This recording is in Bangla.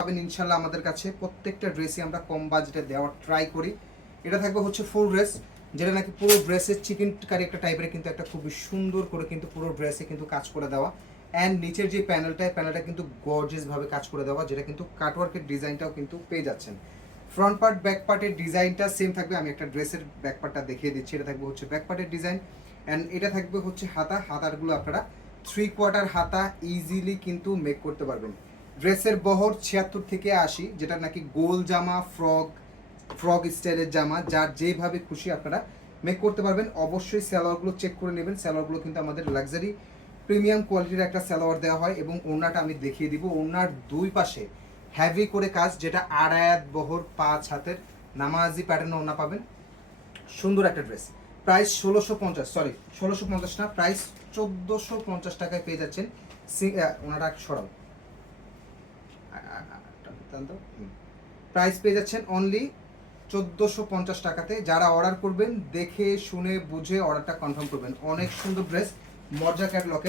পাবেন ইনশাল্লাহ আমাদের কাছে। প্রত্যেকটা ড্রেসই আমরা কম বাজেটে দেওয়ার ট্রাই করি। এটা থাকবে হচ্ছে ফুল ড্রেস, যেটা নাকি পুরো ড্রেসের চিকেন কারি একটা টাইপের কিন্তু একটা খুবই সুন্দর করে কিন্তু পুরো ড্রেসে কিন্তু কাজ করে দেওয়া। অ্যান্ড নিচের যে প্যানেলটা কিন্তু গর্জিয়াসভাবে কাজ করে দেওয়া, যেটা কিন্তু কাটওয়ার্কের ডিজাইনটাও কিন্তু পেয়ে যাচ্ছেন। ফ্রন্ট পার্ট ব্যাক পার্টের ডিজাইনটা সেম থাকবে। আমি একটা ড্রেসের ব্যাক পার্টটা দেখিয়ে দিচ্ছি। এটা থাকবে হচ্ছে ব্যাক পার্টের ডিজাইন, অ্যান্ড এটা থাকবে হচ্ছে হাতারগুলো আপনারা 3/4 হাতা ইজিলি কিন্তু মেক করতে পারবেন। ড্রেসের বহর 76 থেকে 80, যেটা নাকি গোল জামা, ফ্রক স্টাইলের জামা, যার যেভাবে খুশি আপনারা মেক করতে পারবেন। অবশ্যই সালোয়ারগুলো চেক করে নেবেন। সালোয়ারগুলো কিন্তু আমাদের লাক্সারি প্রিমিয়াম কোয়ালিটির একটা সালোয়ার দেওয়া হয়, এবং ওড়নাটা আমি দেখিয়ে দিব। ওড়নার দুই পাশে হ্যাভি করে কাজ, যেটা আড়ায়াত বহর 5 হাতের নামাজি প্যাটার্ন ওড়না পাবেন। সুন্দর একটা ড্রেস। প্রাইস 1650 না, প্রাইস 1450 টাকায় পেয়ে যাচ্ছেন। ওনারা সরাও, প্রাইস পেয়ে যাচ্ছেন অনলি 1450 টাকাতে। যারা অর্ডার করবেন দেখে শুনে বুঝে অর্ডারটা কনফার্ম করবেন। অনেক সুন্দর ড্রেস, মর্জা ক্যাটলগে।